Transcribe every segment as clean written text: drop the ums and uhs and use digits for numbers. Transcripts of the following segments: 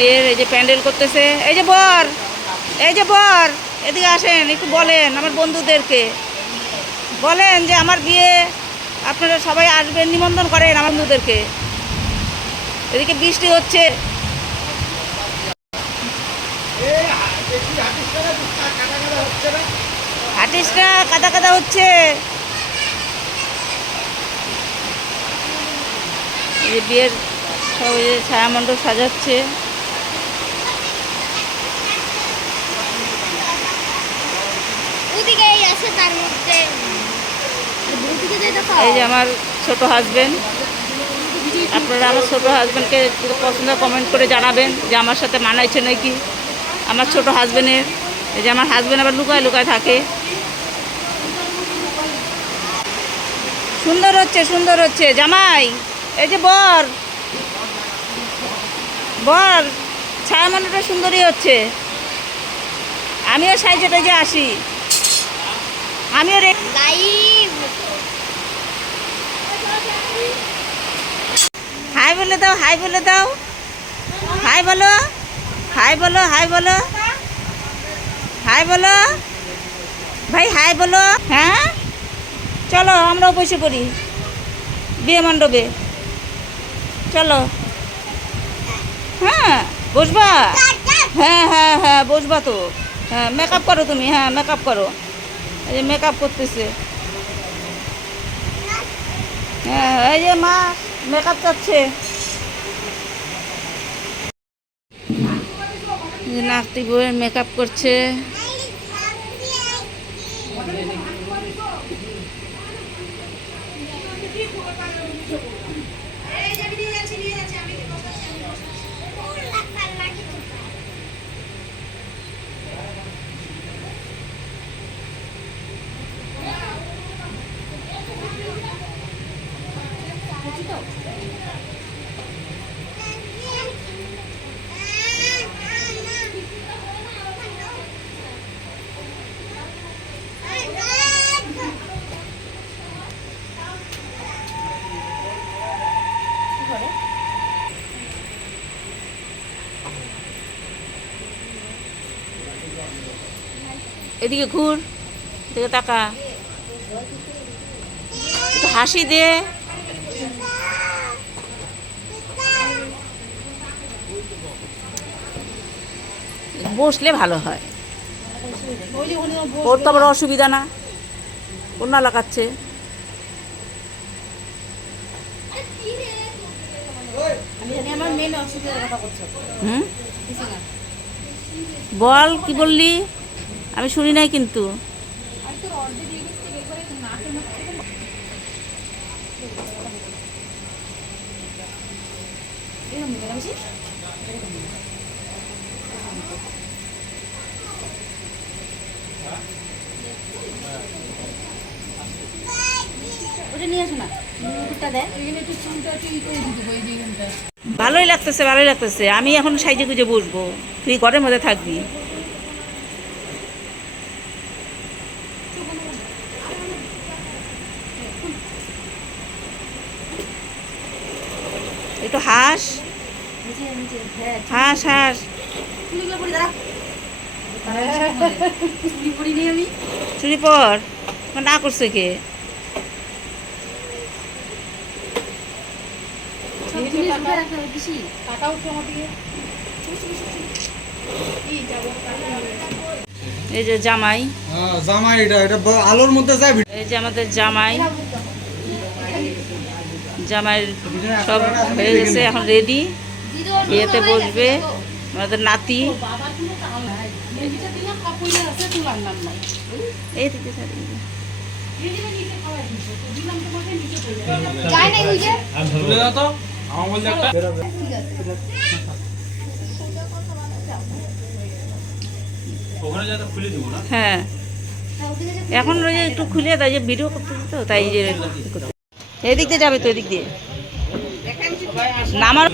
বিয়ের এই যে প্যান্ডেল করতেছে। এই যে বর, এই যে বর, এদিকে আসেন, একটু বলেন আমার বন্ধুদেরকে, বলেন যে আমার বিয়ে আপনারা সবাই আসবেন, নিমন্ত্রণ করেন আমার বন্ধুদেরকে। এদিকে বৃষ্টি হচ্ছে। হাটিসটা কাদা কাদা হচ্ছে। এই যে বিয়ের সব এই যে ছায়ামণ্ডপ সাজাচ্ছে। এই যে আমার ছোট হাজবেন্ড। আপনারা আমার ছোট হাজবেন্ডকে পছন্দ কমেন্ট করে জানাবেন যে আমার সাথে মানাইছে নাকি আমার ছোট হাজবেন্ডের। এই যে আমার হাজবেন্ড আবার লুকায় লুকায় থাকে। সুন্দর হচ্ছে, সুন্দর হচ্ছে জামাই। এই যে বর, বর ছায়ামণ্ডপটা সুন্দরই হচ্ছে। আমিও সাইজে টাইজে আসি, আমিও হাই বলে দাও, হাই বলে দাও, হাই বলো, হাই বলো, হাই বলো, হাই বলো ভাই, হাই বলো। হ্যাঁ চলো আমরাও বসে পড়ি বিয়ে মণ্ডপে, চলো। হ্যাঁ বসবা, হ্যাঁ হ্যাঁ হ্যাঁ বসবা তো। হ্যাঁ মেকআপ করো তুমি, হ্যাঁ মেকআপ করো। এই যে মেকআপ করতেছে। হ্যাঁ এই যে মা মেকআপ চাচ্ছে। নাতি বউয়ের মেকআপ করছে। এদিকে ঘুর, এদিকে তাকা, একটু হাসি দে। বসলে ভালো হয়, ওর তো আবার অসুবিধা না, ওনা লাগাচ্ছে। বল কি বললি, আমি শুনি নাই কিন্তু। ভালোই লাগতেছে, ভালোই লাগতেছে। আমি এখন সাইজে গুজে বসবো, তুই ঘরের মধ্যে থাকবি। একটু হাস, হাস হাস। চুরি পর না করছে কে? এই যে জামাই, জামাই এটা আলোর মধ্যে যায়। এই যে আমাদের জামাই, জামাই সব হয়ে গেছে, এখন রেডি, বিয়েতে বসবে আমাদের নাতি। এই দিকে হ্যাঁ এখন ওই যে একটু খুলে তাই যে ভিডিও করতেছে তো, তাই যে এদিক দিয়ে যাবে তো, এদিক দিয়ে নামার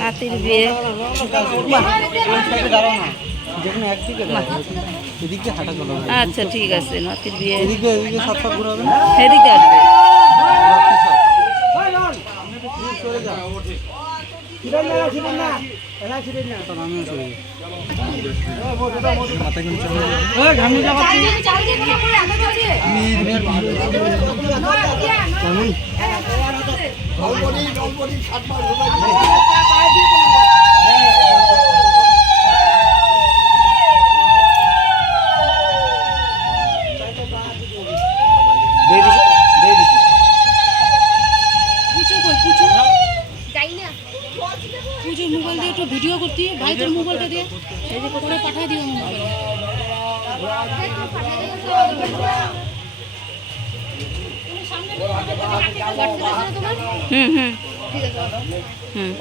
নাতির বিয়ে। আচ্ছা ঠিক আছে, নাতির বিয়ে এদিকে আসবে। পুজোর মোবাইল দিয়ে একটু ভিডিও করতি, ভাই তোর মোবাইলটা দিয়ে এই যে করে পাঠিয়ে দিও আমার মোবাইলে। হুম হুম হুম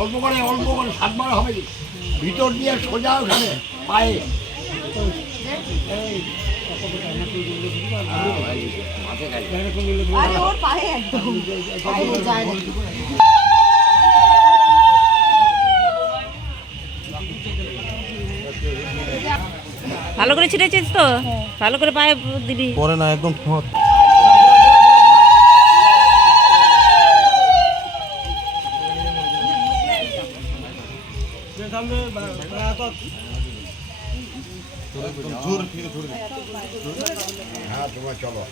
অল্প করে 7 বার হবে, ভিতর দিয়ে সোজা ওখানে পায়ে। ভালো করে ছিটেছিস তো, ভালো করে পায়ে দিবি। পরে না একদম হ্যাঁ তোমার চলো।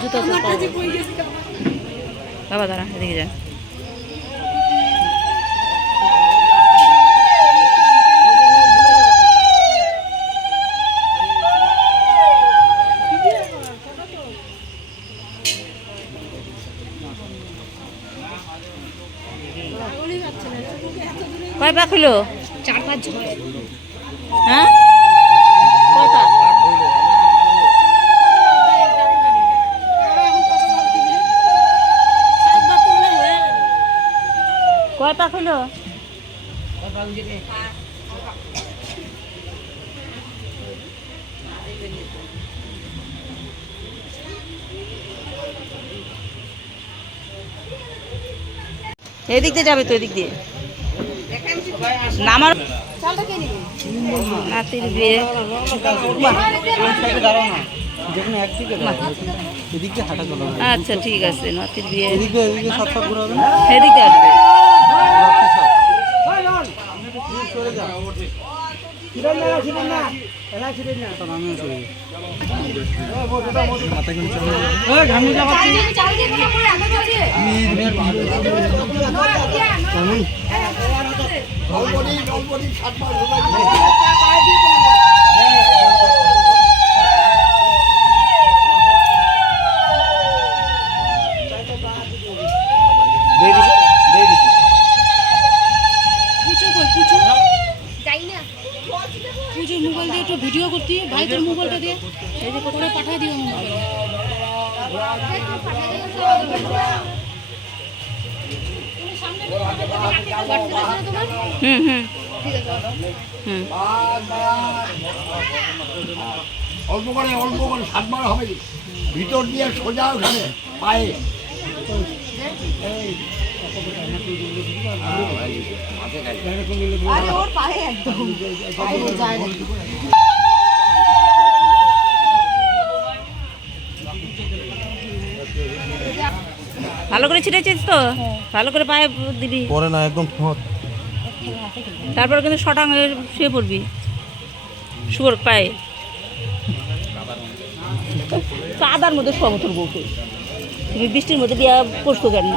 জুতো বাবা দাঁড়া, এদিকে যা। কয় পা খুলো? 4-5 ঝড়। হ্যাঁ কয় পা? কয় পা খুলো? এদিক দিয়ে যাবে তো, এদিক দিয়ে নামার নাতির বিয়ে। আচ্ছা ঠিক আছে, নাতির বিয়ে এদিকে আসবে। অল্প 7 বার হবে। পুজোর মোবাইল দিয়ে একটু ভিডিও করতি, ভাই তোর মোবাইলটা দিয়ে এই যে করে পাঠিয়ে দিও আমার মোবাইলে। হুম হুম হুম অল্প করে 7 বার হবে, ভিতর দিয়ে সোজা ওখানে পায়ে। ভালো করে ছিঁড়েছিস তো? ভালো করে পায়ে দিবি, পরে না একদম ঠোঁট। তারপর কিন্তু শটাং হয়ে শুয়ে পড়বি শুয়োর পায়ে। কাদার মধ্যে সব তোর বউকে, তুমি বৃষ্টির মধ্যে দিয়া পড়ছো কেন?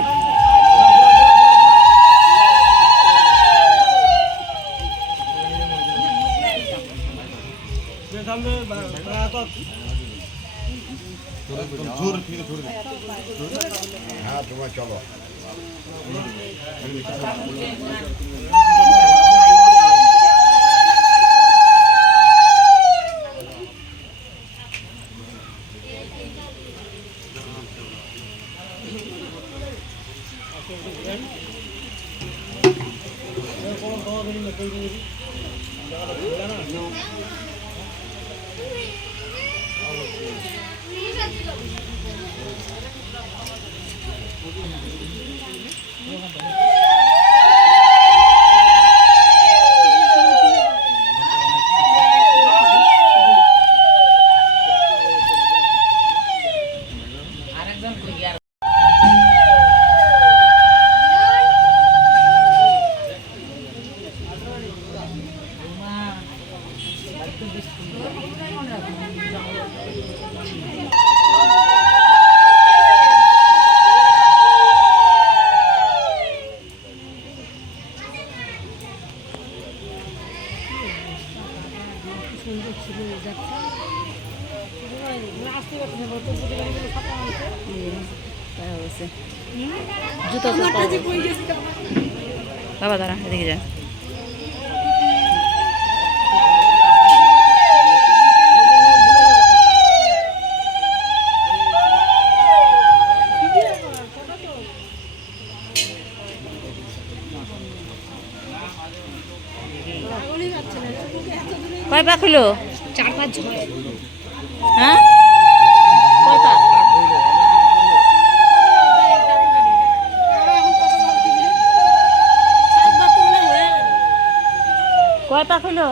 হ্যাঁ তোমার চলো। জুতো বাবা দাঁড়া, এদিকে যা। কয় পা খুলো? 4-5 জন। হ্যাঁ, কয় পা? কয় পা খুলো?